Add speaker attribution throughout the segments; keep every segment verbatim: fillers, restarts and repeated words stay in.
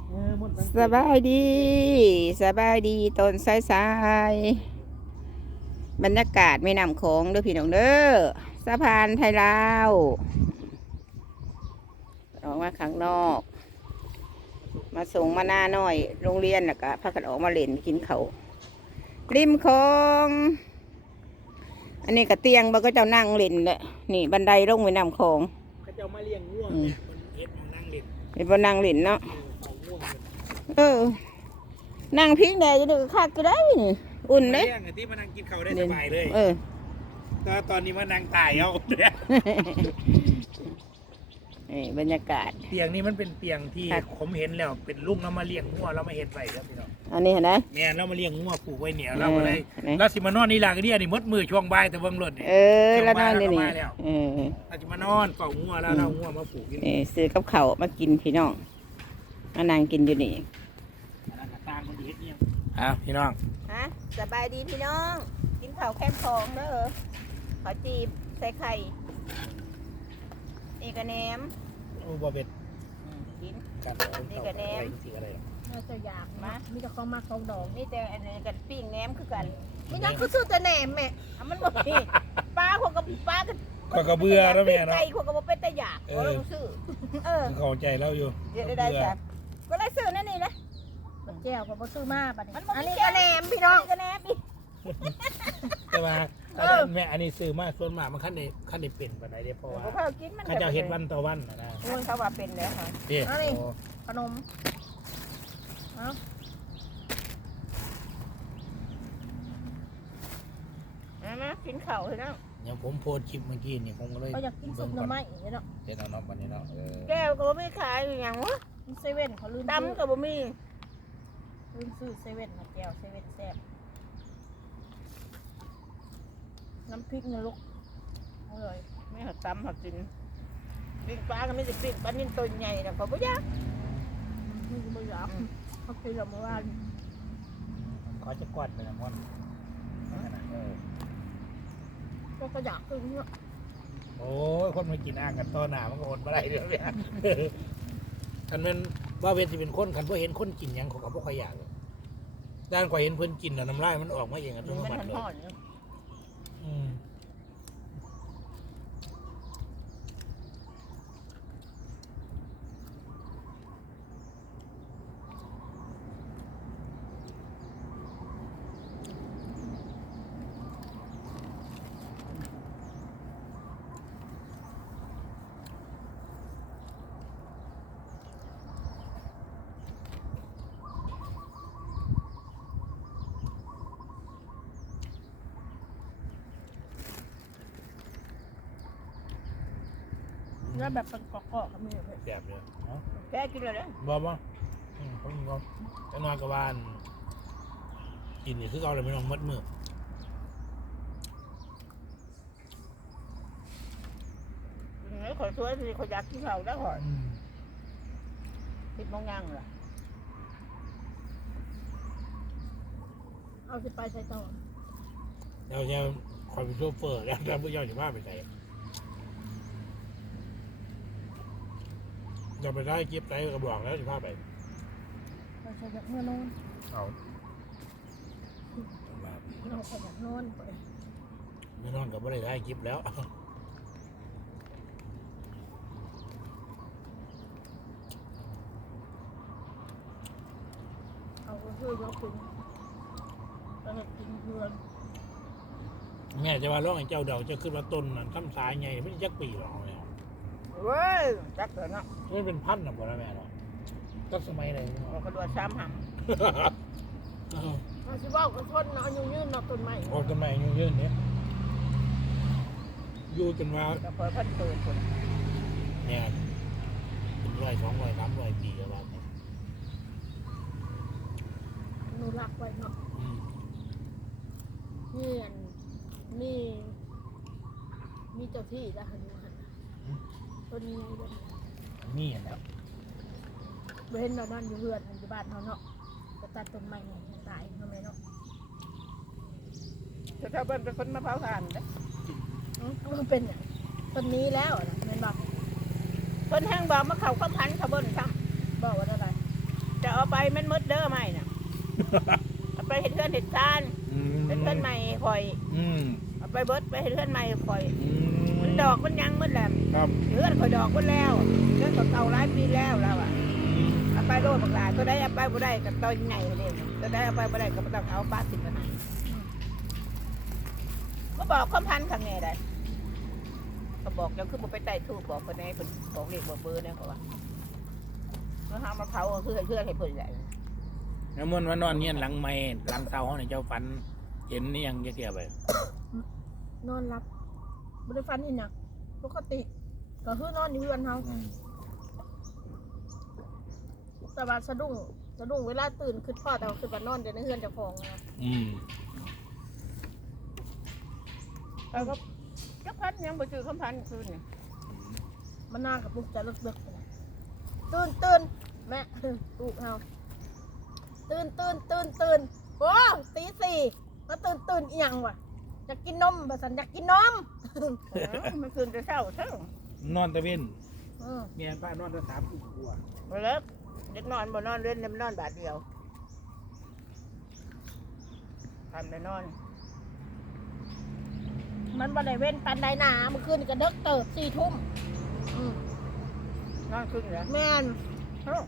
Speaker 1: สบายดีสบายดีตอนสายๆบรรยากาศไม่นำของเด้อพี่น้องเด้อสะพานไทยลาวออกมาข้างนอกมาส่งมาหน้าน้อยโรงเรียนแล้วก็พากันออกมาเล่นกินเขาริมคลองอันนี้ก็เตียงบ่ก็เจ้านั่งเล่นแหละนี่บันไดลงไปนำของ
Speaker 2: เขาจะมาเลี้ยงง่วงเนี่ยมันเอ็ดมานั่งเล่น
Speaker 1: เห็นบ่นั่งเล่นเนาะเออนั่งพิงแดดจะดูคักก็ได้นี่อุ่นเลย
Speaker 2: ที่มานั่งกินข้าวได้สบายเลย
Speaker 1: เออ
Speaker 2: ตอนตอนนี้มานั่งตายเอาเนี่ย
Speaker 1: นี่บรรยากาศ
Speaker 2: เตียงนี้มันเป็นเตียงที่ผมเห็นแล้วเป็นลุงเรามาเลี้ยงงัวเรามาเห็นไปแล้วพี่น้อง
Speaker 1: อันนี้เห็นไหม
Speaker 2: เนี่ยเรามาเลี้ยงงัวปลูกไว้เหนียวเราก็เลยเราสิมานอนนี่หลังนี่อันนี้มดมือช่วงบ่ายแต่เบิ้งรถเนี่ย
Speaker 1: เออแล้วนอนนี่นี่เออ
Speaker 2: เราจะมานอนเฝ้างัวแล้วเรางัวมาปลูก
Speaker 1: นี่ซื้อกับเขามากินพี่น้องมานั่งกินอยู่นี่
Speaker 2: ตามคนดีเฮ็ดเนี่ยอ้าวพี่น้อง
Speaker 1: ฮะสบายดีพี่น้องกินข้าวแคมป์ของเด้อขอจีบใส่ไข่นี่กระแหนม
Speaker 2: โอ้บะเบ็ด
Speaker 1: กิน
Speaker 2: นี่กระแหนมสีอะไร
Speaker 3: น่าจะอยากมามีแต่ของมาของดอง
Speaker 1: นี่แต่อันนี้กันปิ้งแหนมคือกัน
Speaker 3: ไม่งั้นคือซื้อแต่แหนมแม่
Speaker 1: มันบอกนี่ปลาพวกกับปลากัน
Speaker 2: ก็กระเบื่อแล้วแม่เนาะ
Speaker 1: ไก่พวกกับเป็นแต่อยากเราซื้อเออ
Speaker 2: เข้าใจแล้วอยู่
Speaker 1: เดี๋ยวได้จ้ะก็เลยซื้อนั่นนี่นะ
Speaker 3: แก้วก็บ่ซื้อมาบัดนี้
Speaker 1: อันนี้กระแหนมพี่น้องกระแหนมอีก
Speaker 2: แต่ว่าแม่อันนี้ซื้อมาส่วนมากมันขั้นในขั้นในเป็นแบบไหนเดียวเพราะว่าเขาจะเห็ดวันต่อวันนะนะ
Speaker 1: เขาว่าเป็นแล้วค่ะ
Speaker 3: นี่ขนมเอา
Speaker 1: เอามากินข้าวเลยนะ
Speaker 2: อย่างผมโพสคลิปเมื่อกี้นี่ผมก็เลย
Speaker 3: เขาอยากกินซุปหน่อไม้อย่างเงี้ยเนาะ
Speaker 2: เด็ดเอาเนาะวันนี้เนาะ
Speaker 1: แก้วก็ไม่ขายอย่างวะ
Speaker 3: เซเว่นเขาลืม
Speaker 1: ดำก็บ่มี
Speaker 3: ลืมซื้อเซเว่นมาแก้วเซเว่นแซ่บน้ำพริกนะลูกอร่อย
Speaker 1: ไม่หักตำหักกินปิ้งปลาก็ไม่ได้ปิ้งปลานิ่มตัวใหญ่นะเขาไม่ยาก
Speaker 3: ไม่ไม่อยากเขากินแล้วเมื่อวาน
Speaker 2: ขอจะกอดไปนะม่อน
Speaker 3: ก็กระยากตึงเนาะ
Speaker 2: โอ้ยคนมากินอ่างกันต่อหน้ามันก็อดมาได้เดี๋ยวเนี่ยคันเป็นว่าเวทีเป็นคนคันพอเห็นคนกินยังเขาก็บ่ค่อยอยากด้านกว่าเห็นเพื่อนกินแล้วน้ำลายมันออกมาเองอัตโนมัติเลยอืม
Speaker 3: แล้วแบบเป็นเกาะๆก็มีแบบ
Speaker 2: แซ่บเลย
Speaker 1: แกกินเลยนะ
Speaker 2: บ่บ่อืมผมก็จะนอนกับบ้านกินนี่คือเอาอะไรไม่ต้องมัดมือ
Speaker 1: นี่ขอช่วยสิขออยากกินข้าวได้ก่อนติดมองยังเหรอ
Speaker 3: เอาสิไปใส่ต่อ
Speaker 2: เราจะคอยเป็นโชเฟอร์แล้วแล้วผู้ย่อยจะว่าไปใส่จะไปได้เก็บใจกระบอกแล้วจะพาไป
Speaker 3: ไปใส่แบบเมื่อนอน
Speaker 2: เอา
Speaker 3: เราไปแบบนอนไป
Speaker 2: ไม่นอนกับไม่ได้ได้เก็บแล้ว
Speaker 3: เอาเพื่อยกขึ้นไปกินเพื่อน
Speaker 2: แม่จะว่าร้องไอ้เจ้าเดาจะขึ้นมาต้นนั่นคำสายไงไม่ยักปีหรอกเลย
Speaker 1: เว้ยจักเถอะเนาะ
Speaker 2: ไม่เป็นพันนะบ่นะแม่เนาะก็สมัยไหน
Speaker 1: เรากระโดดซ้ำหำ
Speaker 3: มันสิว่ากันทนเนาะอยู่ยืนเนาะต้นไม้
Speaker 2: ออกต้นไม้อยู่ยืนเนี่ยอยู่จนว่า
Speaker 1: จะเปิดพันเปิดคน
Speaker 2: เนี่ยเป็นร้อยสองร้อยสามร้อยปีอะไรเนี่ย
Speaker 3: นูรักไว้เนาะนี่นี่มีเจ้าที่แล้วหันมาต้นนี้ไงด้วย
Speaker 2: นี่แล้ว
Speaker 3: เว้นเรานั่นอยู่เรือนอยู่บ้านเขาเนาะจะตัดต้นไม้ตายทำไมเนาะ
Speaker 1: จะเท่าเป็นเป็นคนมะพร้าวทานเด้
Speaker 3: มันเป็นอย่างต้นนี้แล้วนะเห็นบอก
Speaker 1: ต้นแห้งบอกมะเขาก็พันเขาเบิ้ลซ้
Speaker 3: ำบอกว่าอะไร
Speaker 1: จะไปมันมืดเด้อไม่น่ะ เอาไปเฮ็ดเพื่อนเฮ็ดซาน
Speaker 2: อืม
Speaker 1: เฮ็ดเพื่อนใหม่ข่อย
Speaker 2: อืม
Speaker 1: เอาไปเบิดไปเฮ็ดเพื่อนใหม่ข่อย
Speaker 2: อื
Speaker 1: มันดอกมันยังมันแหลม
Speaker 2: ครับ
Speaker 1: เพื่อนข่อยดอกมันแล้วเพื่อนข่อยเก่าหลายปีแล้วแล้วอ่ะเอาไปโลดบักหลายตัวได้เอาไปบ่ได้ก็ตัวใหญ่เด้ตัวได้เอาไปบ่ได้ก็บ่ต้องเอาปลาสิบมาให้ก็บอกความพันข้างในได้ก็บอกแล้วคือบ่ไปใต้ทูบบอกคนไหนเพิ่นบอกเลขบอกเบอร์เนี่ยเขาว่าเมื่อเฮามาเผาก็คือให้เพื่อนให้เพิ่นได้
Speaker 2: น้ำมันต์ว่านอนเงี้ยหลังไม่หลังเสาเนี่ยเจ้าฝันเห็นนี่ยังจะเกี่ยวไป
Speaker 3: นอนรับบ่ได้ฟันอีหยังปกติก็คือนอนอยู่เรือนเฮาแต่ว่าสะดุ้งสะดุ้งเวลาตื่นคือพ่อแต่ว่าคือว่านอนอยู่ในเรือนเจ้าของนะ
Speaker 2: อืม
Speaker 1: แล้วก็จักพันยังบ่จือคำพันคืนนี่
Speaker 3: มันน่ากับลูกจะลึกๆนะตื่นตื่นแม่ลูกเฮาตื่นตื่นตื่นตื่นโอ้ตีสี่มาตื่นตื่นอีหยังวะอยากกินนมบ่สันอยากกินนม
Speaker 1: เออมันคืนแต่เช้าเช้าน
Speaker 2: อนตะเวน
Speaker 3: เออ
Speaker 2: เมียป้านอนตะสามทุ่มกว่า
Speaker 1: บ่เลิกเด็กนอนบ่นอนเล่นมันนอนบาทเดียวทำได้นอน
Speaker 3: มันบ่ได้เว้นปันใดหนาเมื่อคืนนก็เด็กเติบสี่ทุ่มอืม
Speaker 1: นอนคืนแล้ว
Speaker 3: แม่น
Speaker 1: เอ้า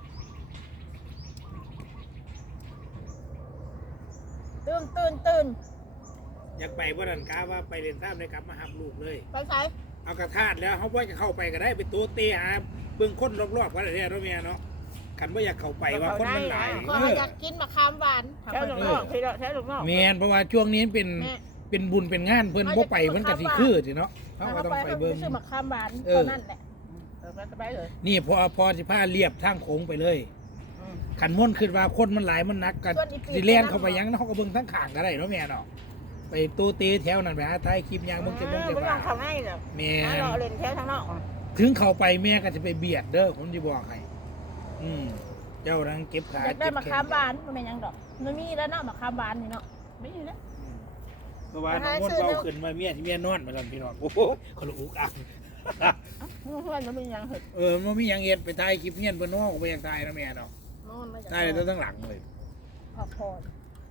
Speaker 3: ตื่นตื่นตื่น
Speaker 2: อยากไปว่านันกาว่าไปเรียนท่ามเลยกลับมาหับลูกเลย
Speaker 3: ไปใส่
Speaker 2: เอากระทาดแล้วเขาว่าจะเข้าไปก็ได้ไปตัวเตะหาเบื้องคนรอบๆก็ได้เนาะเมียเนาะขันว่าอยากเข้าไปว่าคนมันหลาย
Speaker 3: ขอ
Speaker 2: เออ
Speaker 3: อยากกินมะขามหวาน
Speaker 1: แถวหลวงนอกพี่เนาะแถวหลวงนอก
Speaker 2: เมียนเพราะว่าช่วงนี้เป็น
Speaker 3: แม่
Speaker 2: เป็นบุญเป็นงานเพิ่นบ่ไปเพิ่นก็สิคือสิเนาะเขาก็ต้องไปเบิ่ง
Speaker 3: ซื้อมะขามหวาน
Speaker 2: เออ
Speaker 3: เท่านั้นแหละ
Speaker 1: เออก็สบายเลย
Speaker 2: นี่พอพอสิพาเรียบทางโค้งไปเลย
Speaker 1: อืม
Speaker 2: ขันม่วนขึ้นว่าคนมันหลายมันนักกันสิเล่นเข้าไปยังเนาะเขาก็เบิ่งทั้งข้างก็ได้เนาะแม่เนาะไปตัวเตะแถวนั้นไปหาถ่ายคลิปยางเบิ่งจะเบิ่งจะ
Speaker 1: บ่ต้
Speaker 2: ว่า
Speaker 1: องเข้าง่ายหรอก
Speaker 2: แม่
Speaker 1: หาน เราเล่นแถวทางนอก
Speaker 2: ถึงเข้าไปแม่ก็จะไปเบียดเด้อผมสิบอกให้อืมเจ้านังเก็บขา
Speaker 3: อยากได้
Speaker 2: เก็บ
Speaker 3: มะ
Speaker 2: แข
Speaker 3: ขาม
Speaker 2: น
Speaker 3: หวานมันเป็นหยังดอกมันมีแล้วเนาะมะขามหวานนี่เนาะ
Speaker 1: ไม่มีนะ
Speaker 2: เพราะว่าน้องม่วนเบาขึ้นมาเมียที่เมียนอนมาตอนพี่น้องโอ้โหคนละอุกอัก
Speaker 1: เพื่อนมันมีอย่างเห็ด
Speaker 2: เออมันมีหยังเฮ็ดไปถ่ายคลิปเงี้ยเพิ่นน้องก็ไปอยากถ่ายเนาะแม่เนาะ
Speaker 3: นอนมาจาก
Speaker 2: ถ่ายแต่ทั้งหลังเลย
Speaker 3: พักผ่อน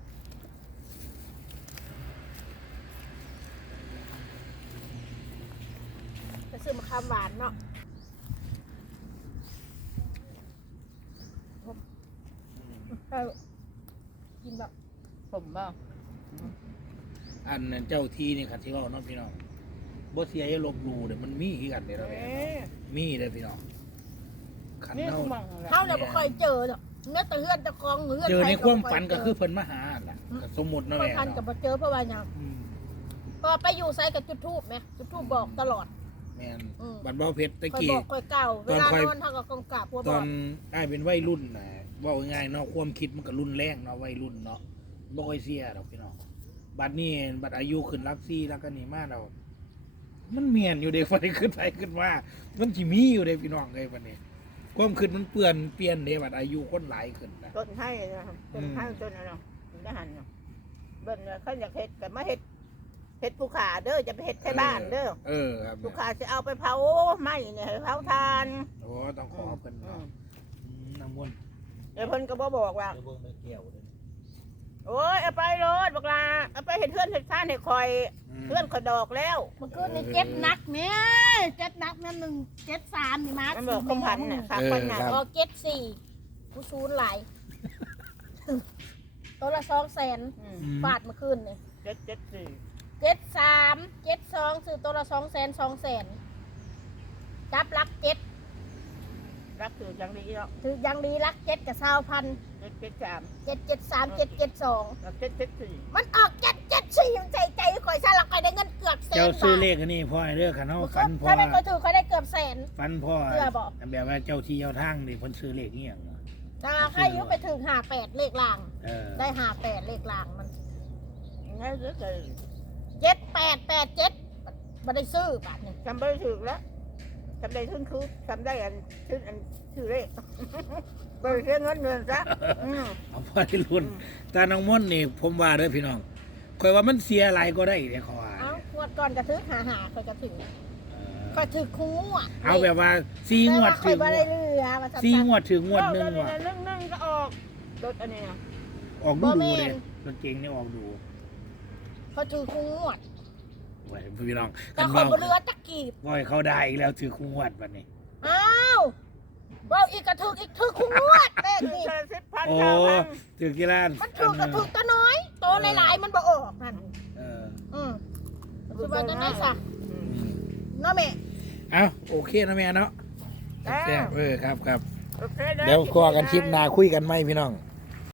Speaker 3: ไปซื้อมะขามหวานเนาะเออกินแบบ
Speaker 1: ผมบ่
Speaker 2: อันนั้นเจ้าที่นี่ค่ะที่เราเนาะพี่น้องบ่เสียอย่าลบหลู่เด้อมันมีคือกันเด้อ
Speaker 1: เอ๊
Speaker 2: แม่
Speaker 1: ะ
Speaker 2: มีเด้อพี่น้องขัน
Speaker 1: นี่
Speaker 2: เฮา
Speaker 1: คือมังแหละ
Speaker 3: เขาเนี่ยบ่ค่อยเจอเนาะเนื้อแต่เฮือนจะกองเฮือน
Speaker 2: เจอในความฝันก็คือ
Speaker 3: เ
Speaker 2: เพิ่นมาหาล่ะก็สมมุติเนาะ
Speaker 3: พิ่
Speaker 2: แม่
Speaker 3: นพันกับ
Speaker 2: เนาะ
Speaker 3: บ่เจอเพราะว่าหยัง
Speaker 2: อืม
Speaker 3: พอไปอยู่ไสกับจุดทูบไหมจุดทูบบอกตลอด
Speaker 2: แม่น
Speaker 3: อืม
Speaker 2: บัดเบาเพชรตะ
Speaker 3: คอย
Speaker 2: กี้
Speaker 3: บอกคอยเก่าเว
Speaker 2: ตอน
Speaker 3: ลา
Speaker 2: ค่อย
Speaker 3: นอนเท่ากับกองกราบพวก
Speaker 2: ต
Speaker 3: บ
Speaker 2: อ
Speaker 3: อน ก
Speaker 2: ได้เป็นวัยรุ่นน่ะเว้าง่ายๆเนาะความคิดมันก็รุนแรงเนาะวัยรุ่นเนาะบ่ค่อยเสียดอกพี่น้องบัดนี้บัดอายุขึ้นรักซี่แล้วก็นี่มาแล้วมันเมียนอยู่เด้ไฟขึ้นไปขึ้นมามันสิมีอยู่เด้พี่น้องเอ้ยบัดนี้ความคิดมันเปลี่ยนเปลี่ยนเด้บัดอายุคนหลายขึ้นนะ
Speaker 1: ต้นไผ่นะครับต้นไผ่ต้นอะไรเนาะต้นทหารเนาะเบิ่นว่าเขาอยากเฮ็ดก็มาเฮ็ดเฮ็ดภูขาเด้อจะไปเฮ็ดแค่บ้านเด้อ
Speaker 2: เออครับ
Speaker 1: ภูขาสิเอาไปเผาไม้เนี่ยให้เผาทาน
Speaker 2: โอ้ต้องขอเพิ่น
Speaker 1: อื
Speaker 2: เนาะ
Speaker 1: ม
Speaker 2: อืมน้ำมนต์
Speaker 1: เดี๋ยวเพิ่นก็บ่บอกว่า
Speaker 2: เดี๋ยวเบิ่งไปแก้วเด้อ
Speaker 1: โอ้ยเอาไปรถบักลาเอาไปเฮ็ดเพื่อนเฮ็ดทานให้คอย
Speaker 2: อืม
Speaker 1: เพื่อนข่อยดอกแล้ว
Speaker 3: เมื่อคืนนี่เจ็บหนักแม่เจ็บหนักนั่นหนึ่งเจ็ดสามนี่มา
Speaker 1: มันบอกคมพันน่ะฝากคนน่ะ
Speaker 3: พอเจ็ดสี่ผู้ซูนย์หลาย ตัวละสองแสน
Speaker 1: อืม
Speaker 2: อืม
Speaker 3: บาทเมื่อคืนนี่
Speaker 1: เจ็ดเจ็ดสี่
Speaker 3: เจ็ดสามเจ็ดสองซื้อตัวละสองแสนสองแสนจับลักเจ็ด
Speaker 1: รักคือจังดีเนาะ
Speaker 3: ถือยังดีลักเจ็ดกับสาวพัน
Speaker 1: เจ็ดเจ็ดสาม
Speaker 3: เจ็ดเจ็ดสามเจ็ดเจ็ดสอง
Speaker 1: รักเจ็ดเจ็ดสี่
Speaker 3: มันออกเจ็ดเจ็ดสี่ใจใจข่อยซะละข่อยได้เงินเกือบแสน
Speaker 2: เจ้า
Speaker 3: บา
Speaker 2: ซื้อ
Speaker 3: ท
Speaker 2: เลขอันนี้พ่อให้เด้อคันเฮา
Speaker 3: เมื่อ
Speaker 2: ฝั
Speaker 3: คื
Speaker 2: น
Speaker 3: น
Speaker 2: พ่อ
Speaker 3: ถ้าไม่ข่อยถือข่อยได้เกือบแสน
Speaker 2: ฝันพ่อ
Speaker 3: เชื่อบ่
Speaker 2: แบบว่าเจ้าที่เจ้าทางนี่เพิ่นซื้อเลขอีหยังเนาะ
Speaker 3: นาใครอยุไปถึงหาแปดเลขล่าง
Speaker 2: เออ
Speaker 3: ได้หาแปดเลขล่างมัน
Speaker 1: งั้นเดี๋ยวจะ
Speaker 3: เจ็ดแปดแปดเจ็ดมาได้ซื้อบาทนี่
Speaker 1: จำไม่ถึงแล้วจำได้ทึ่งคือจำได้อันชื่ออันชื่อเลข ไปเสียเงินเดือนซะอืม
Speaker 2: เอาพ่อได้รุ่นตาน้องมนต์นี่ผมว่าเด้อพี่น้องข่อยว่ามันเสียหลายก็ได้เด้ขอว่า
Speaker 3: เอ้าขวดก่อนกระทึกหาหาเคยกระถึง
Speaker 2: เออ
Speaker 3: ก็ถือคู่อ่ะ
Speaker 2: เอาแบบว่าสี่งวด
Speaker 3: ถึ
Speaker 2: ถึ
Speaker 3: ง
Speaker 2: ง
Speaker 3: บ่ได้เรือมา
Speaker 2: สี่งวดถึงงวดหนึ่ง
Speaker 3: ว่ะ
Speaker 2: ว่ะ
Speaker 3: นึ่งนึ่งก็ออกรถอันนี้นะ
Speaker 2: ออกดู
Speaker 3: บ่แม่
Speaker 2: ดู
Speaker 3: น
Speaker 2: เลยรถเก๋งนี่ออกดู
Speaker 3: เขาถือคู่งวด
Speaker 2: ไว้พี่น้อง
Speaker 3: แต่
Speaker 2: กัน
Speaker 3: คน
Speaker 2: เมา
Speaker 3: บ่เรือตะกี้
Speaker 2: บ่อยเขาได้อีกแล้วถือคู่งวดบัดนี้
Speaker 3: อ้าวเราอีกกระถืออีกถือคู่งวดเลขนี่
Speaker 2: โอ้ถือกี่ล้าน
Speaker 3: มันถือกระถือตัวน้อยตัวหลายๆมันบ่ออกนั่น
Speaker 2: เออ
Speaker 3: อืมสุดยอดจังได๋ซะ
Speaker 2: อืม
Speaker 3: เนาะแม่
Speaker 2: เอาโอเคนะแม่เนาะ
Speaker 3: จ้า
Speaker 2: แซ่บเออครับครับ
Speaker 3: โอเค
Speaker 2: เดี๋ยวก็กันคลิปหน้าคุยกันไหมพี่น้อง